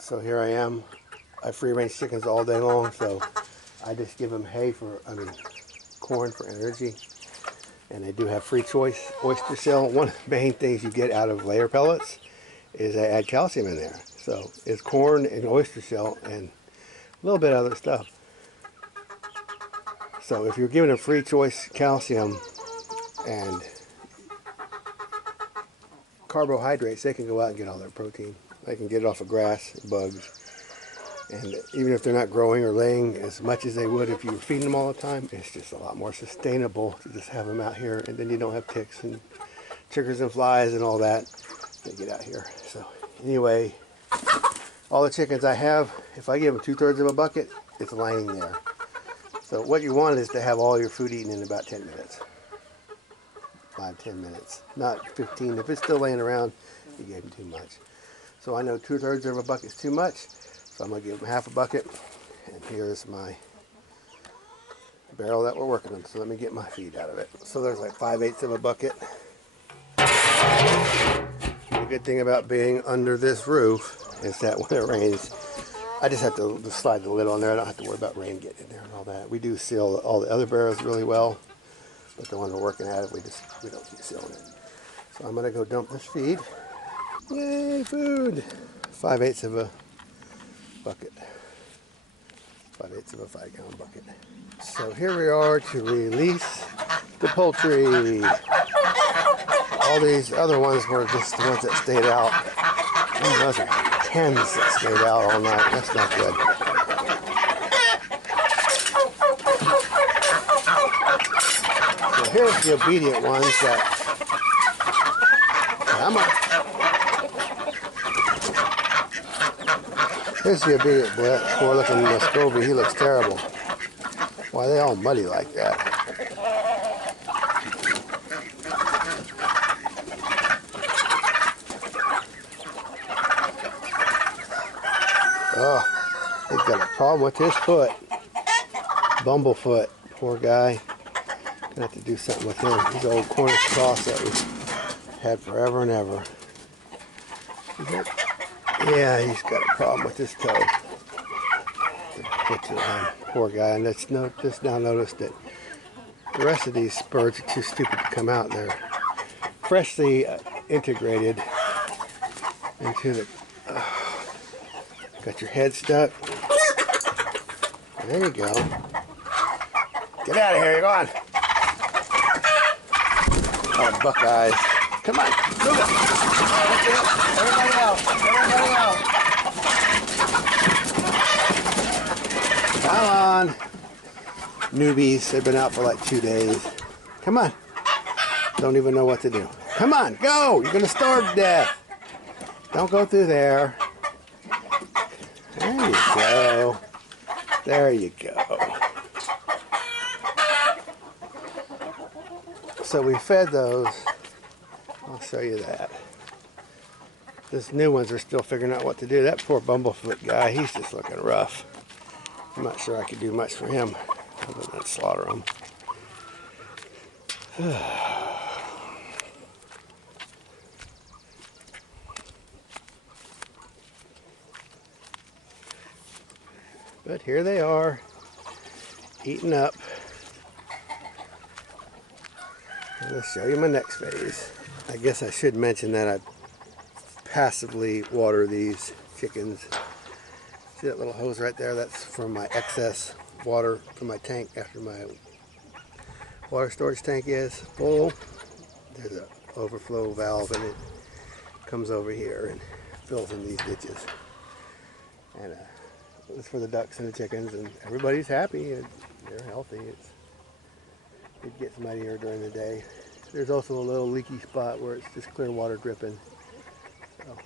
So here I am. I free range chickens all day long, so I just give them hay corn for energy. And they do have free choice oyster shell. One of the main things you get out of layer pellets is I add calcium in there. So it's corn and oyster shell and a little bit of other stuff. So if you're giving them free choice calcium and carbohydrates, they can go out and get all their protein. They can get it off of grass, bugs. And even if they're not growing or laying as much as they would if you were feeding them all the time, it's just a lot more sustainable to just have them out here, and then you don't have ticks and chiggers and flies and all that. They get out here. So anyway, all the chickens I have, if I give them 2/3 of a bucket, it's lining there. So what you want is to have all your food eaten in about 10 minutes. 5-10 minutes, not 15. If it's still laying around, you gave them too much. So I know 2/3 of a bucket is too much. So I'm going to give them half a bucket, and here's my barrel that we're working on. So let me get my feed out of it. So there's like 5/8 of a bucket. The good thing about being under this roof is that when it rains, I just have to slide the lid on there. I don't have to worry about rain getting in there and all that. We do seal all the other barrels really well, but the one we're working at, we don't keep sealing it. So I'm going to go dump this feed. Yay, food! 5/8 of a bucket. 5/8 of a 5-gallon bucket. So here we are to release the poultry. All these other ones were just the ones that stayed out. Oh, those are hens that stayed out all night. That's not good. So here's the obedient ones that... Come on. Here's the obedient poor looking Muscovy. He looks terrible. Why are they all muddy like that? Oh, he's got a problem with his foot. Bumblefoot. Poor guy. Gonna have to do something with him. His old Cornish cross that we had forever and ever. Yeah, he's got a problem with his toe. Poor guy. And let's just now notice that the rest of these birds are too stupid to come out. They're freshly integrated into the... got your head stuck. There you go. Get out of here, you're gone. Oh, Buckeyes. Come on, move it. Everybody out. Everybody out. Come on. Newbies, they've been out for like 2 days. Come on. Don't even know what to do. Come on, go. You're going to starve to death. Don't go through there. There you go. There you go. So we fed those. I'll show you that. These new ones are still figuring out what to do. That poor bumblefoot guy, he's just looking rough. I'm not sure I could do much for him other than slaughter him. But here they are, eating up. I'll show you my next phase. I guess I should mention that I passively water these chickens. See that little hose right there? That's from my excess water from my tank after my water storage tank is full. There's an overflow valve and it comes over here and fills in these ditches. And it's for the ducks and the chickens, and everybody's happy and they're healthy. It gets muddier during the day. There's also a little leaky spot where it's just clear water dripping. So,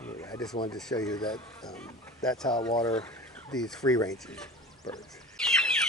anyway, I just wanted to show you that that's how I water these free range birds.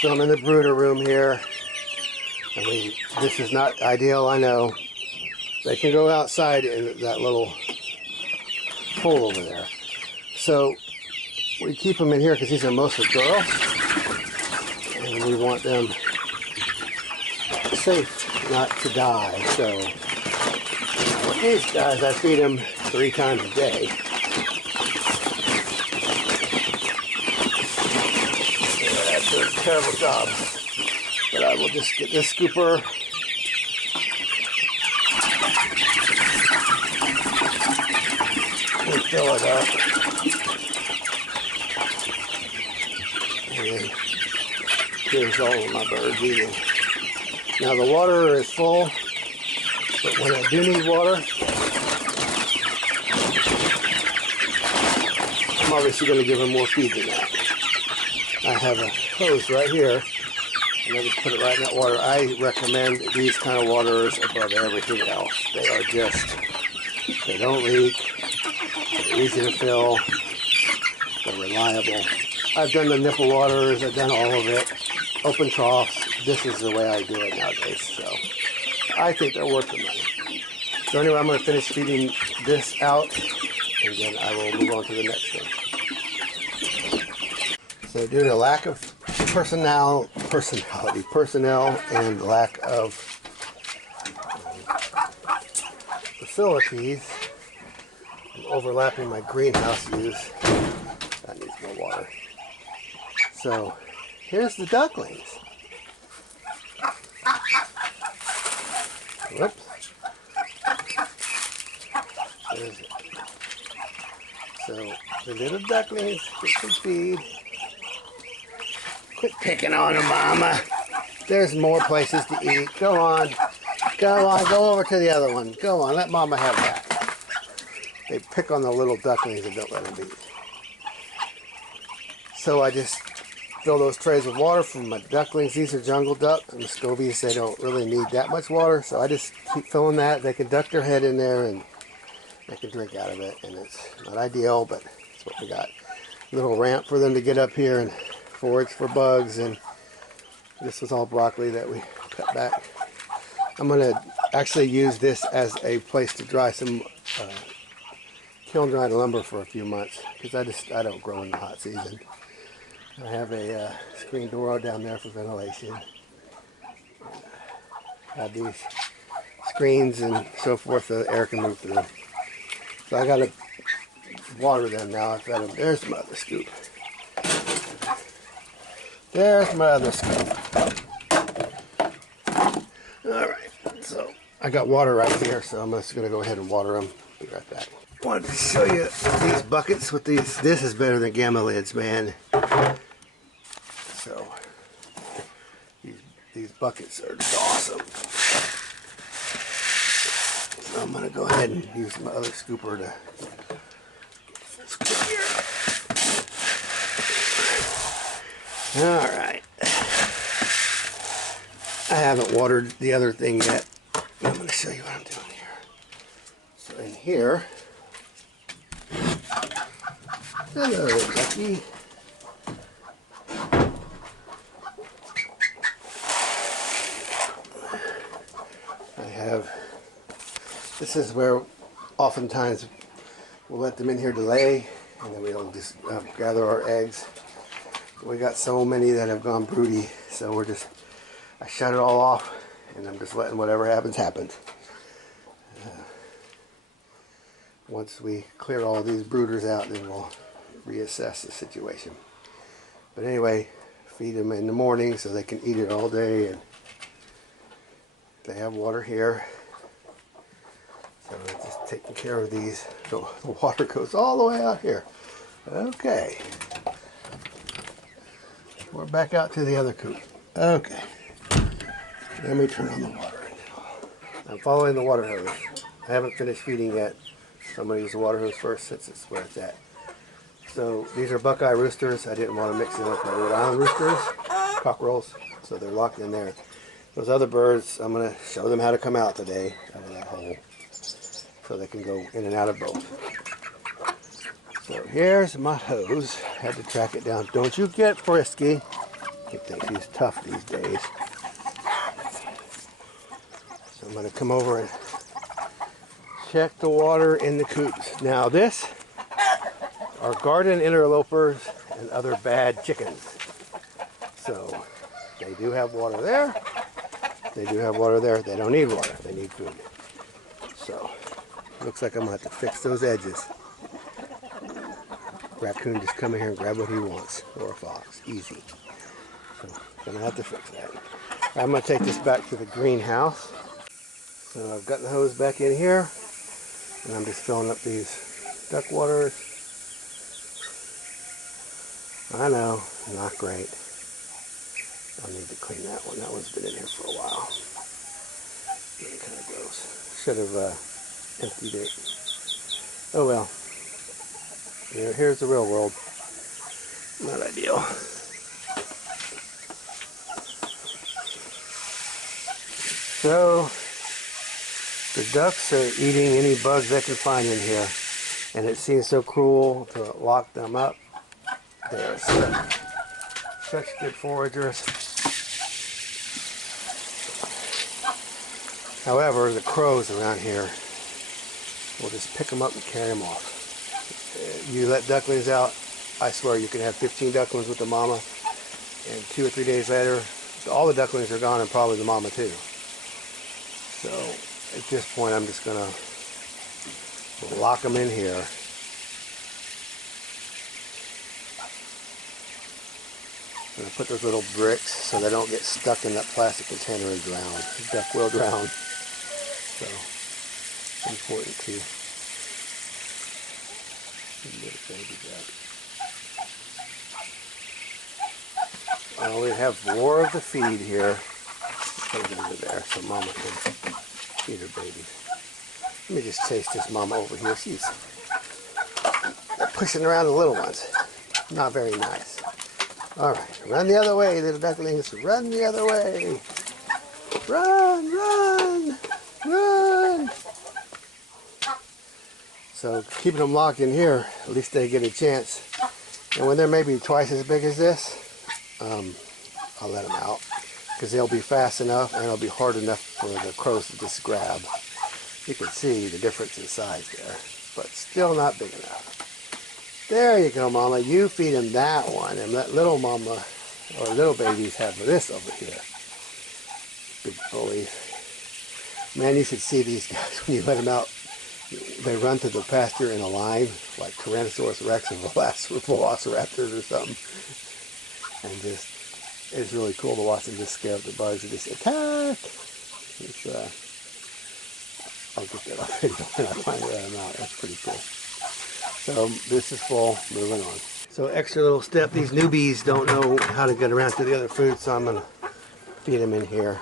So I'm in the brooder room here. This is not ideal, I know. They can go outside in that little hole over there. So we keep them in here because these are mostly girls. And we want them safe not to die. So with these guys, I feed them 3 times a day. terrible job. But I will just get this scooper. And fill it up. And then here's all of my birds eating. Now the water is full, but when I do need water, I'm obviously going to give them more feed than that. I have a hose right here, and I just put it right in that water. I recommend these kind of waters above everything else. They are just, they don't leak, they're easy to fill, they're reliable. I've done the nipple waters, I've done all of it, open troughs. This is the way I do it nowadays, so I think they're worth the money. So anyway, I'm going to finish feeding this out, and then I will move on to the next thing. So due to lack of personnel and lack of facilities, I'm overlapping my greenhouse use. That needs more water. So here's the ducklings. Whoops. There's it. So the little ducklings get some feed. Quit picking on them, Mama. There's more places to eat. Go on. Go on. Go over to the other one. Go on. Let Mama have that. They pick on the little ducklings and don't let them eat. So I just fill those trays with water for my ducklings. These are jungle duck and Muscovies. They don't really need that much water. So I just keep filling that. They can duck their head in there and they can drink out of it. And it's not ideal, but it's what we got. Little ramp for them to get up here and forage for bugs, and this was all broccoli that we cut back. I'm going to actually use this as a place to dry some kiln dried lumber for a few months, because I don't grow in the hot season. I have a screen door down there for ventilation. I have these screens and so forth so the air can move through. So I got to water them now. There's my other scoop. There's my other scoop. Alright, so I got water right here, so I'm just going to go ahead and water them. Be right back. Wanted to show you these buckets with these. This is better than gamma lids, man. So these buckets are awesome. So I'm going to go ahead and use my other scooper to scoop here. Alright. I haven't watered the other thing yet. I'm going to show you what I'm doing here. So in here, hello, Ducky. This is where oftentimes we'll let them in here to lay, and then we'll just gather our eggs. We got so many that have gone broody, so I shut it all off, and I'm just letting whatever happens, happen. Once we clear all these brooders out, then we'll reassess the situation. But anyway, feed them in the morning so they can eat it all day, and they have water here. So we're just taking care of these. So the water goes all the way out here. Okay. We're back out to the other coop. Okay. Let me turn on the water. I'm following the water hose. I haven't finished feeding yet. So I'm going to use the water hose first since it's where it's at. So these are Buckeye roosters. I didn't want to mix them with my Rhode Island roosters, cockerels, so they're locked in there. Those other birds, I'm going to show them how to come out today out of that hole, so they can go in and out of both. So here's my hose. Had to track it down. Don't you get frisky. He thinks he's tough these days. So I'm going to come over and check the water in the coops. Now this are garden interlopers and other bad chickens. So they do have water there. They do have water there. They don't need water. They need food. So looks like I'm going to have to fix those edges. Raccoon just come in here and grab what he wants. Or a fox. Easy. So Gonna have to fix that. I'm gonna take this back to the greenhouse. So I've got the hose back in here, and I'm just filling up these duck waters. I know, not great. I'll need to clean that one. That one's been in here for a while. It kind of gross. Should have emptied it. Oh well. Here's the real world. Not ideal. So the ducks are eating any bugs they can find in here, and it seems so cruel to lock them up. They are such good foragers. However, the crows around here will just pick them up and carry them off. You let ducklings out, I swear you can have 15 ducklings with the mama, and 2 or 3 days later, all the ducklings are gone and probably the mama too. So at this point, I'm just gonna lock them in here. I'm gonna put those little bricks so they don't get stuck in that plastic container and drown. The duck will drown. So important to get a baby duck. We have more of the feed here. Put it over there so mama can feed her babies. Let me just chase this mama over here. She's pushing around the little ones. Not very nice. Alright, run the other way, little ducklings. Run the other way. Run, run, run. So keeping them locked in here, at least they get a chance. And when they're maybe twice as big as this, I'll let them out, because they'll be fast enough and it'll be hard enough for the crows to just grab. You can see the difference in size there, but still not big enough. There you go, mama. You feed them that one, and let little mama or little babies have this over here. Big bullies. Man, you should see these guys when you let them out. They run through the pasture in a line, like Tyrannosaurus Rex or Velociraptors or something. And just, it's really cool to watch them just scare up the bugs and just attack. It's, I'll get that on video when I finally let them out. That's pretty cool. So this is full, moving on. So extra little step, these newbies don't know how to get around to the other food, so I'm gonna feed them in here.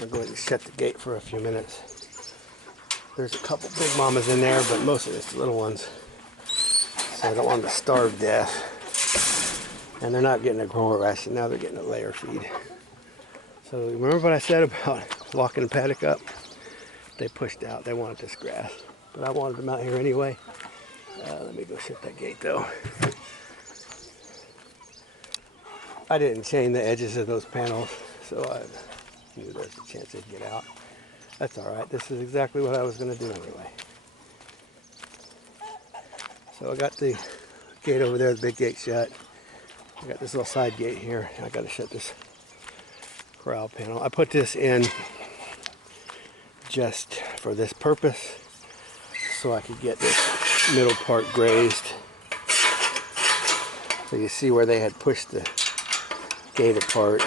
I'm going to shut the gate for a few minutes. There's a couple big mamas in there, but most of it's the little ones. So I don't want them to starve to death. And they're not getting a grower ration, now they're getting a layer feed. So remember what I said about locking the paddock up? They pushed out, they wanted this grass. But I wanted them out here anyway. Let me go shut that gate though. I didn't chain the edges of those panels, so I knew there's a chance they'd get out. That's alright, this is exactly what I was going to do anyway. So I got the gate over there, the big gate shut. I got this little side gate here. I got to shut this corral panel. I put this in just for this purpose, so I could get this middle part grazed. So you see where they had pushed the gate apart.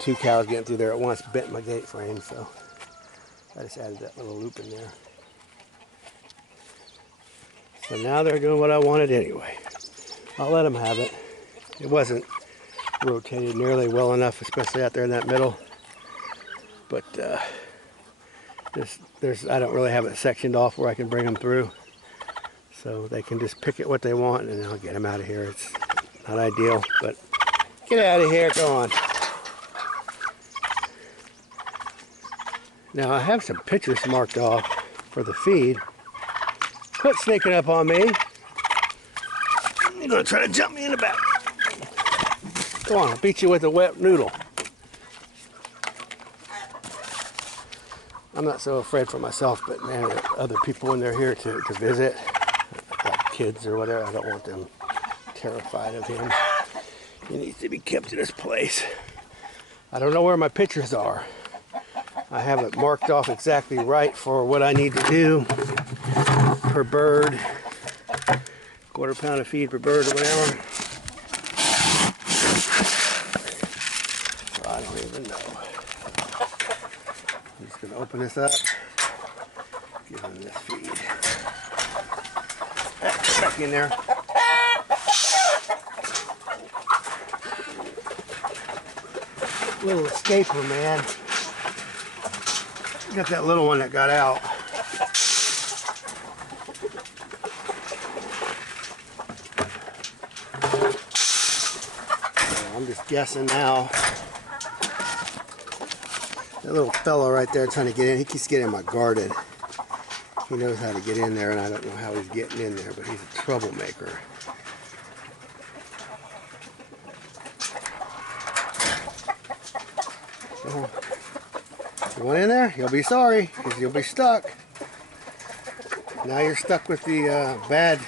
2 cows getting through there at once bent my gate frame, so I just added that little loop in there. So now they're doing what I wanted anyway. I'll let them have it. It wasn't rotated nearly well enough, especially out there in that middle. But I don't really have it sectioned off where I can bring them through. So they can just pick at what they want and I'll get them out of here. It's not ideal, but get out of here, go on. Now I have some pictures marked off for the feed. Quit sneaking up on me. You're gonna try to jump me in the back. Go on, I'll beat you with a wet noodle. I'm not so afraid for myself, but man, other people when they're here to visit, like kids or whatever, I don't want them terrified of him. He needs to be kept in his place. I don't know where my pictures are. I have it marked off exactly right for what I need to do per bird. 1/4 pound of feed per bird or whatever. open this up. Give them this feed. Back in there. Little escaper, man. Got that little one that got out. I'm just guessing now. That little fellow right there trying to get in, he keeps getting my guarded. He knows how to get in there, and I don't know how he's getting in there, but he's a troublemaker. So, you went in there, you'll be sorry, because you'll be stuck. Now you're stuck with the bad.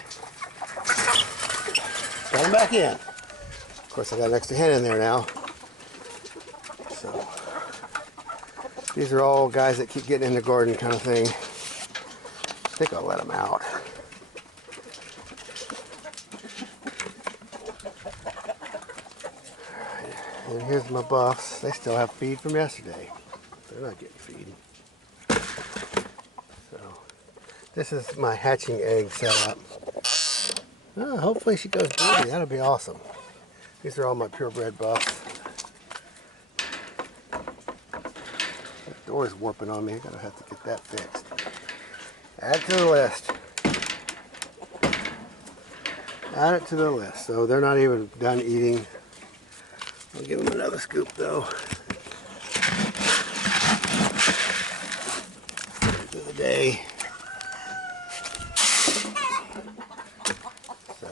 Let him back in. Of course, I got an extra hen in there now. So, these are all guys that keep getting in the garden kind of thing. I think I'll let them out. And here's my buffs. They still have feed from yesterday. They're not getting feed. So, this is my hatching egg setup. Oh, hopefully she goes broody. That'll be awesome. These are all my purebred buffs. That door is warping on me. I'm gonna have to get that fixed. Add it to the list. Add it to the list. So they're not even done eating. I'll give them another scoop though. End of the day. So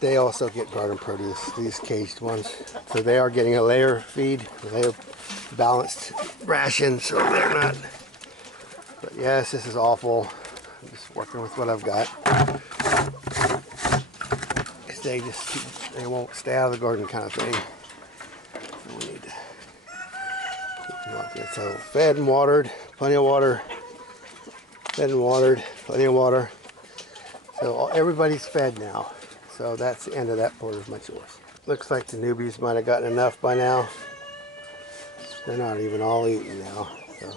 they also get garden produce, these caged ones. So they are getting a layer feed, a layer balanced ration, so they're not. But yes, this is awful. I'm just working with what I've got. They just they won't stay out of the garden kind of thing. So we need to keep them up there. So fed and watered, plenty of water. Fed and watered, plenty of water. So everybody's fed now. So that's the end of that part of my chores. Looks like the newbies might have gotten enough by now. They're not even all eating now. So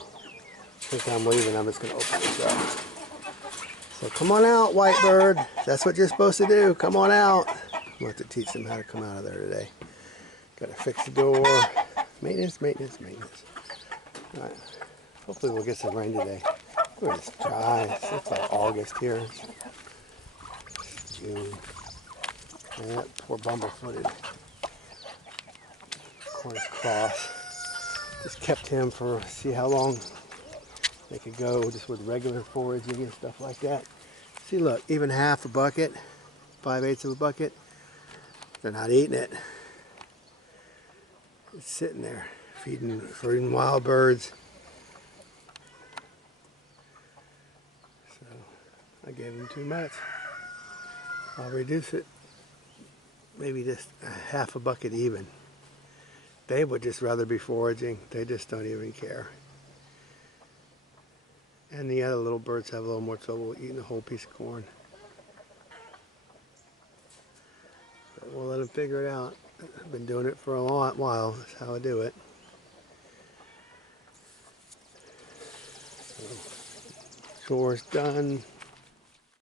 since I'm leaving, I'm just going to open this up. So come on out, white bird. That's what you're supposed to do. Come on out. I'm going to have to teach them how to come out of there today. Got to fix the door. Maintenance, maintenance, maintenance. All right. Hopefully we'll get some rain today. We're just dry. It's like August here. It's June. And that poor bumble-footed Cornish cross. Just kept him for see how long they could go just with regular foraging and stuff like that. See, look, even half a bucket, 5/8 of a bucket, they're not eating it. It's sitting there, feeding wild birds. So I gave them too much. I'll reduce it, maybe just a half a bucket even. They would just rather be foraging. They just don't even care. And the other little birds have a little more trouble eating a whole piece of corn. But we'll let them figure it out. I've been doing it for a while. That's how I do it. So, chores done.